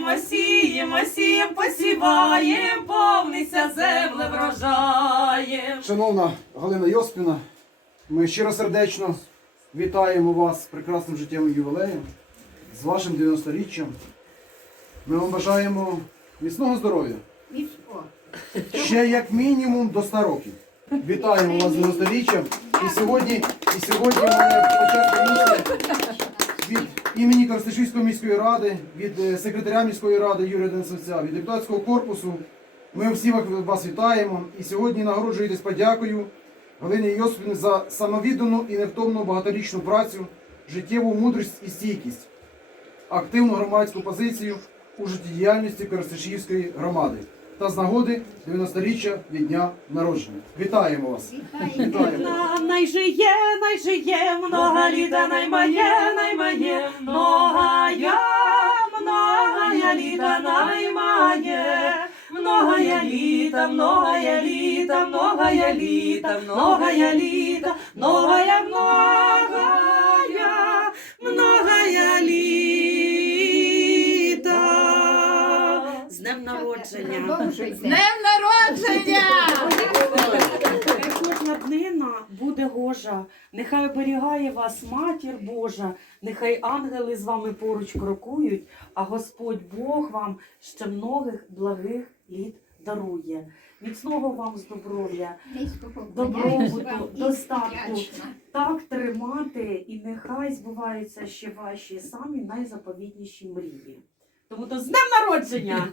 сіємо, сіємо, сіємо, посіваємо, повниться земле врожаєм. Шановна Галина Йоспіна, ми щиросердечно вітаємо вас з прекрасним життєвим ювілеєм, з вашим 90-річчям. Ми вам бажаємо міцного здоров'я. Ще як мінімум до 100 років. Вітаємо вас з 90-річчям. І сьогодні, і сьогодні ми початку місяця від імені Коростишівської міської ради, від е, секретаря міської ради Юрія Денисовця, від депутатського корпусу. Ми всі вас- вітаємо і сьогодні нагороджуєтесь подякою Галині Йосипівні за самовіддану і невтомну багаторічну працю, життєву мудрість і стійкість, активну громадську позицію у життєдіяльності Коростишівської громади та з нагоди 90-річчя від дня народження. Вітаємо вас! Вітаємо! На- Найжиє, найжиє, много літа, наймає, наймає, многая, многая літа, наймає. Многая літа, многая літа, многая літа, многая літа, народження. З днем народження! Кожна днина буде гожа, нехай оберігає вас матір Божа, нехай ангели з вами поруч крокують, а Господь Бог вам ще многих благих літ дарує. Міцного вам здоров'я, добробуту, достатку. так тримати, і нехай збуваються ще ваші самі найзаповітніші мрії. Тому то з днем народження!